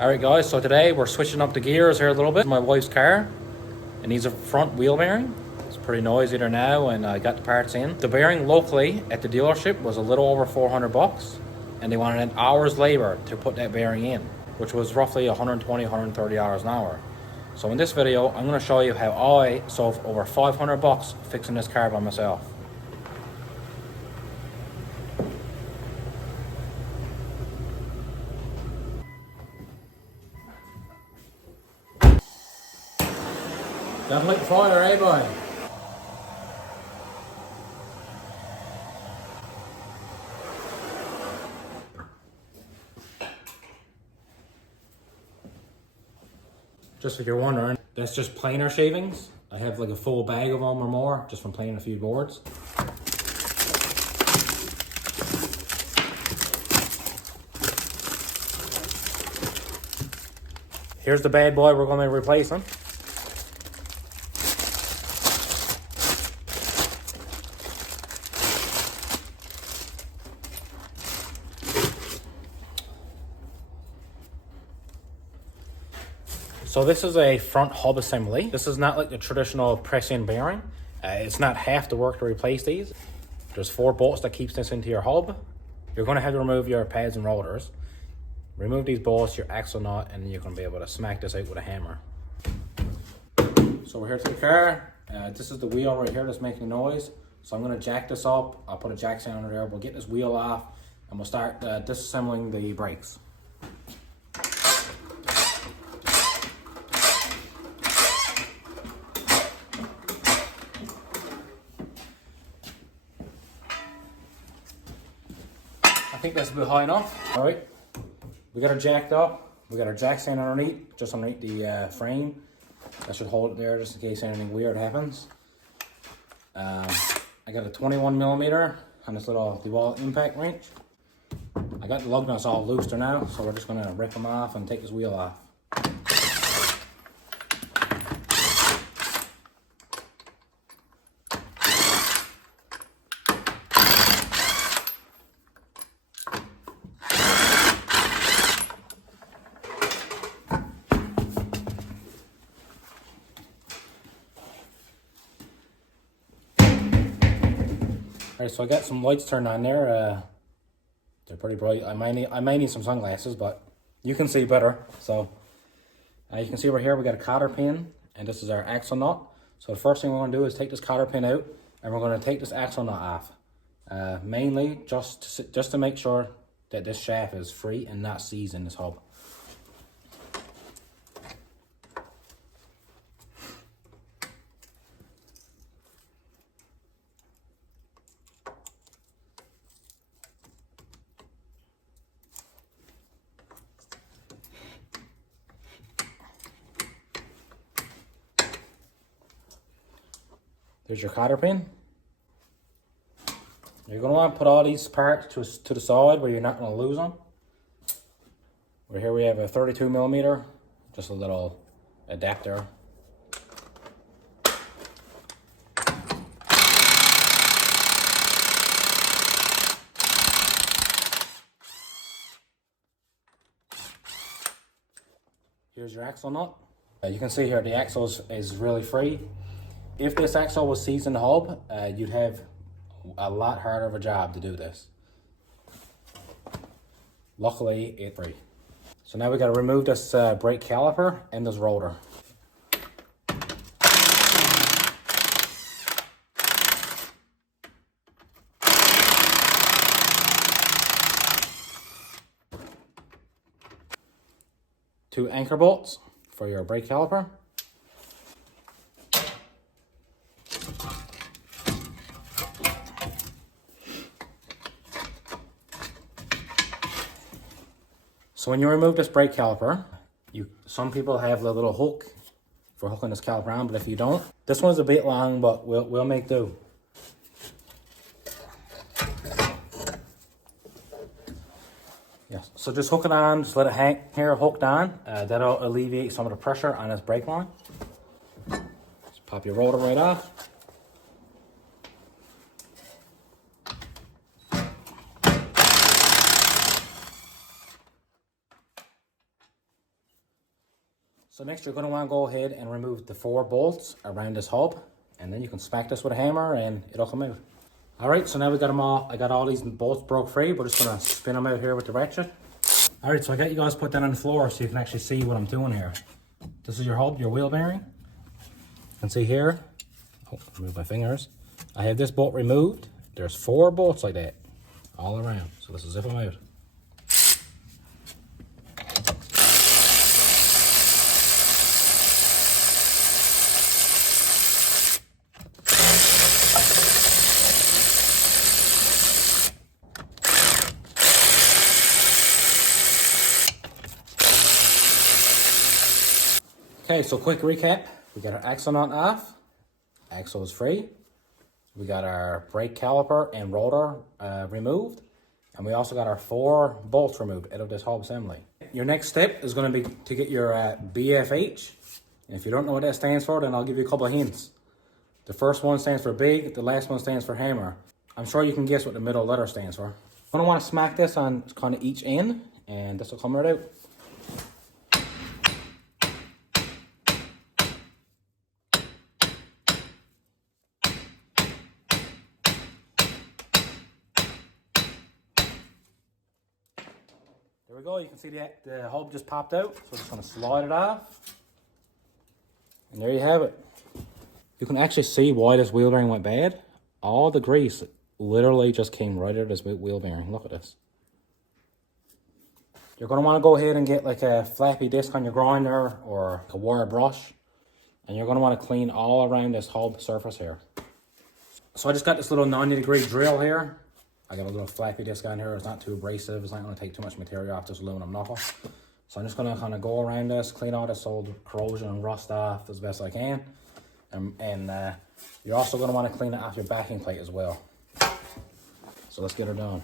Alright guys, so today we're switching up the gears here a little bit. My wife's car, it needs a front wheel bearing. It's pretty noisy there now, and I got the parts in. The bearing locally at the dealership was a little over 400 bucks, and they wanted an hour's labor to put that bearing in, which was roughly 120, 130 dollars an hour. So in this video, I'm going to show you how I saved over 500 bucks fixing this car by myself. Don't light the fire, eh boy? Just if you're wondering, that's just planer shavings. I have like a full bag of them or more, just from planing a few boards. Here's the bad boy we're going to be replacing. So this is a front hub assembly. This is not like the traditional press-in bearing. It's not half the work to replace these. There's 4 bolts that keeps this into your hub. You're going to have to remove your pads and rotors. Remove these bolts, your axle nut, and you're going to be able to smack this out with a hammer. So we're here to the car. This is the wheel right here that's making noise. So I'm going to jack this up. I'll put a jack stand under there. We'll get this wheel off, and we'll start disassembling the brakes. I think that's a bit high enough. All right, we got her jacked up. We got our jack stand underneath, just underneath the frame. That should hold it there just in case anything weird happens. I got a 21 millimeter on this little DeWalt impact wrench. I got the lug nuts all loose there now, so we're just gonna rip them off and take this wheel off. Alright, so I got some lights turned on there. They're pretty bright. I might need some sunglasses, but you can see better. So you can see over here we got a cotter pin, and this is our axle nut. So the first thing we're going to do is take this cotter pin out, and we're going to take this axle nut off. Mainly just to make sure that this shaft is free and not seized in this hub. There's your cotter pin. You're going to want to put all these parts to the side where you're not going to lose them. Right here we have a 32 millimeter, just a little adapter. Here's your axle nut. You can see here the axle is really free. If this axle was seized in the hub, you'd have a lot harder of a job to do this. Luckily, it's free. So now we got to remove this brake caliper and this rotor. Two anchor bolts for your brake caliper. So when you remove this brake caliper, some people have the little hook for hooking this caliper on, but if you don't, this one's a bit long, but we'll make do. Yes. So just hook it on, just let it hang here hooked on. That'll alleviate some of the pressure on this brake line. Just pop your rotor right off. So next you're going to want to go ahead and remove the 4 bolts around this hub, and then you can smack this with a hammer and it'll come out. Alright, so now we got them all, I got all these bolts broke free. We're just going to spin them out here with the ratchet. Alright, so I got you guys put that on the floor so you can actually see what I'm doing here. This is your hub, your wheel bearing. You can see here, oh, remove my fingers. I have this bolt removed. There's 4 bolts like that all around. So let's zip them out. Okay, so quick recap. We got our axle nut off. Axle is free. We got our brake caliper and rotor removed. And we also got our 4 bolts removed out of this hub assembly. Your next step is going to be to get your BFH. And if you don't know what that stands for, then I'll give you a couple of hints. The first one stands for big, the last one stands for hammer. I'm sure you can guess what the middle letter stands for. I'm going to want to smack this on kind of each end, and this will come right out. There we go, you can see that the hub just popped out, so we're just going to slide it off. And there you have it. You can actually see why this wheel bearing went bad. All the grease literally just came right out of this wheel bearing. Look at this. You're going to want to go ahead and get like a flappy disc on your grinder or a wire brush. And you're going to want to clean all around this hub surface here. So I just got this little 90-degree drill here. I got a little flappy disc on here. It's not too abrasive. It's not going to take too much material off this aluminum knuckle. So I'm just going to kind of go around this, clean all this old corrosion and rust off as best I can. And you're also going to want to clean it off your backing plate as well. So let's get her done.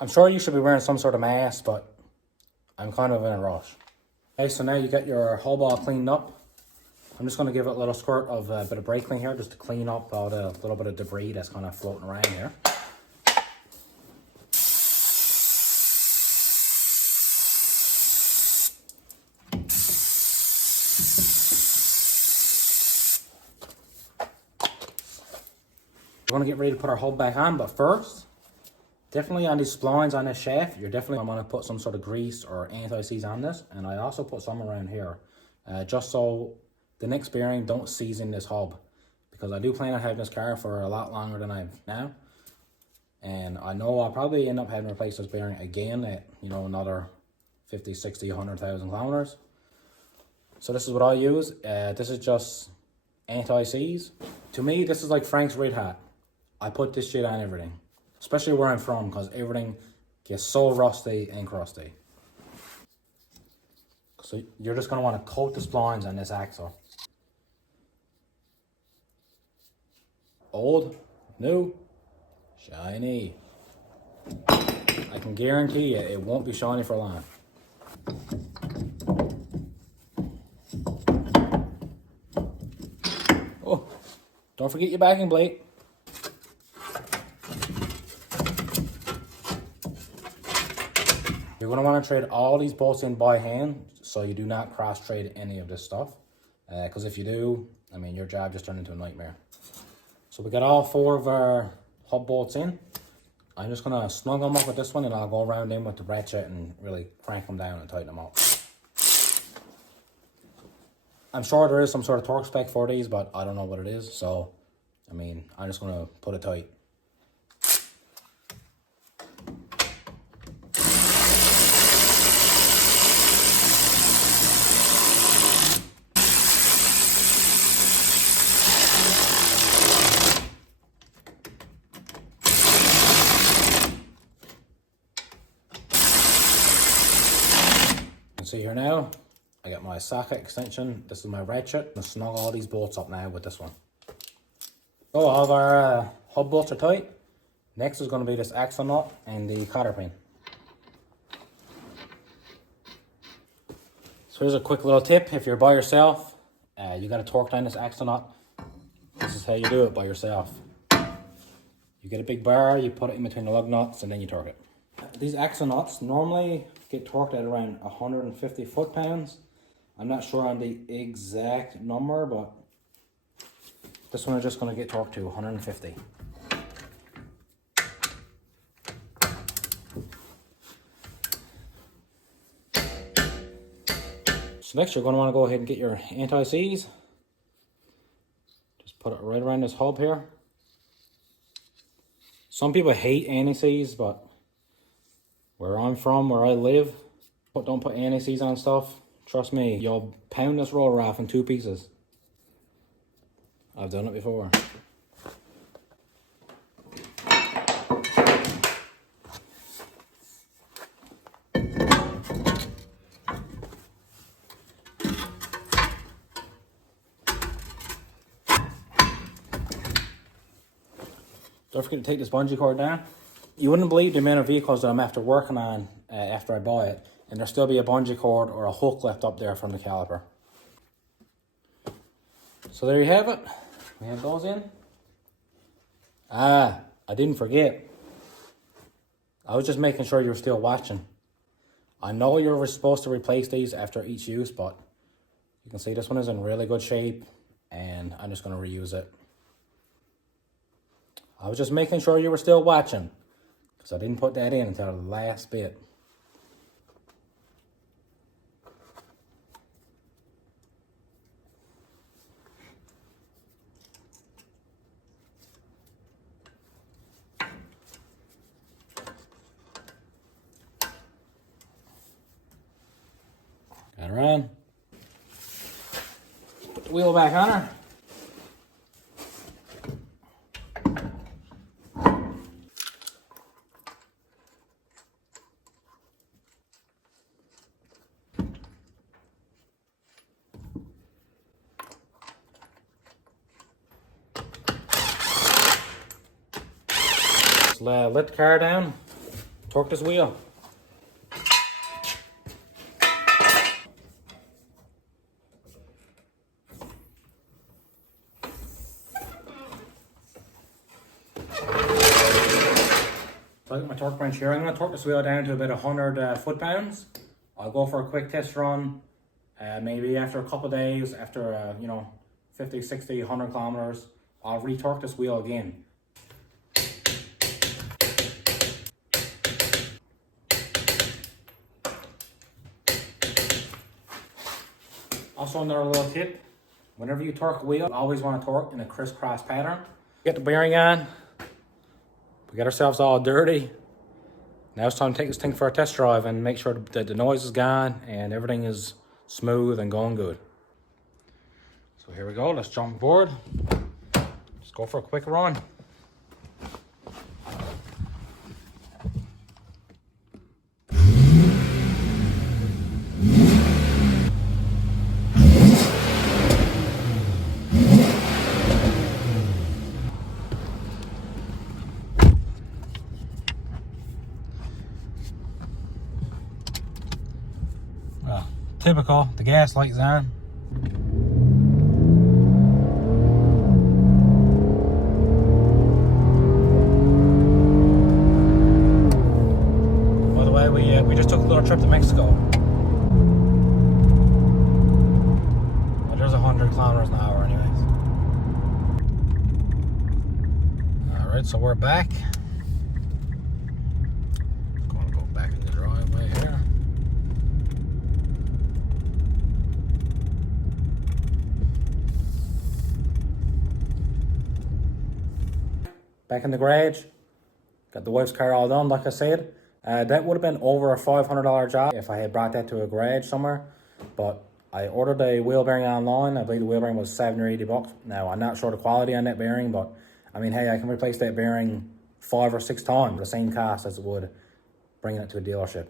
I'm sure you should be wearing some sort of mask, but I'm kind of in a rush. Okay, so now you got your hub all cleaned up. I'm just going to give it a little squirt of a bit of brake clean here just to clean up all the little bit of debris that's kind of floating around here. We're going to get ready to put our hub back on, but first, definitely on these splines on this shaft, you're definitely going to want to put some sort of grease or anti-seize on this. And I also put some around here, just so the next bearing don't seize in this hub. Because I do plan on having this car for a lot longer than I have now. And I know I'll probably end up having to replace this bearing again at, you know, another 50, 60, 100,000 kilometers. So this is what I use. This is just anti-seize. To me, this is like Frank's Red Hat. I put this shit on everything. Especially where I'm from, because everything gets so rusty and crusty. So you're just going to want to coat the splines on this axle. Old, new, shiny. I can guarantee you it won't be shiny for long. Oh, don't forget your backing plate. You're going to want to trade all these bolts in by hand so you do not cross trade any of this stuff. Because if you do, I mean, your job just turned into a nightmare. So we got all 4 of our hub bolts in. I'm just going to snug them up with this one and I'll go around in with the ratchet and really crank them down and tighten them up. I'm sure there is some sort of torque spec for these, but I don't know what it is. So, I mean, I'm just going to put it tight. See here now, I got my socket extension. This is my ratchet. I'm going to snug all these bolts up now with this one. So all of our hub bolts are tight. Next is going to be this axle nut and the cotter pin. So here's a quick little tip. If you're by yourself, you got to torque down this axle nut. This is how you do it by yourself. You get a big bar, you put it in between the lug nuts, and then you torque it. These axle nuts normally get torqued at around 150 foot-pounds. I'm not sure on the exact number, but this one is just going to get torqued to 150. So next you're going to want to go ahead and get your anti-seize. Just put it right around this hub here. Some people hate anti-seize, but where I'm from, where I live, don't put anti-seize on stuff. Trust me, you'll pound this roller off in 2 pieces. I've done it before. Don't forget to take this bungee cord down. You wouldn't believe the amount of vehicles that I'm after working on after I buy it, and there'll still be a bungee cord or a hook left up there from the caliper. So there you have it. We have those in. I didn't forget. I was just making sure you're still watching. I know you're supposed to replace these after each use, but you can see this one is in really good shape, and I'm just going to reuse it. I was just making sure you were still watching, because I didn't put that in until the last bit. Got her on. Put the wheel back on her. Let the car down, torque this wheel. So I got my torque wrench here. I'm going to torque this wheel down to about 100 foot-pounds. I'll go for a quick test run, maybe after a couple of days, after 50, 60, 100 kilometers, I'll re-torque this wheel again. Also, another little tip, whenever you torque a wheel, you always want to torque in a crisscross pattern. Get the bearing on. We got ourselves all dirty. Now it's time to take this thing for a test drive and make sure that the noise is gone and everything is smooth and going good. So here we go, let's jump aboard. Let's go for a quick run. Typical, the gas light's on. By the way, we just took a little trip to Mexico. Well, there's 100 kilometers an hour anyways. Alright, so we're back. Gonna go back in the driveway here. Back in the garage, got the wife's car all done, like I said. That would have been over a $500 job if I had brought that to a garage somewhere. But I ordered a wheel bearing online. I believe the wheel bearing was 70 or 80 bucks. Now, I'm not sure the quality on that bearing, but I mean, hey, I can replace that bearing 5 or 6 times for the same cost as it would bringing it to a dealership.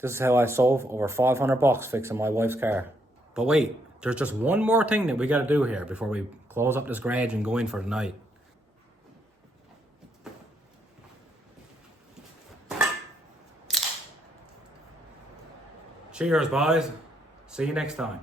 This is how I solved over 500 bucks fixing my wife's car. But wait, there's just one more thing that we got to do here before we close up this garage and go in for the night. Cheers, boys. See you next time.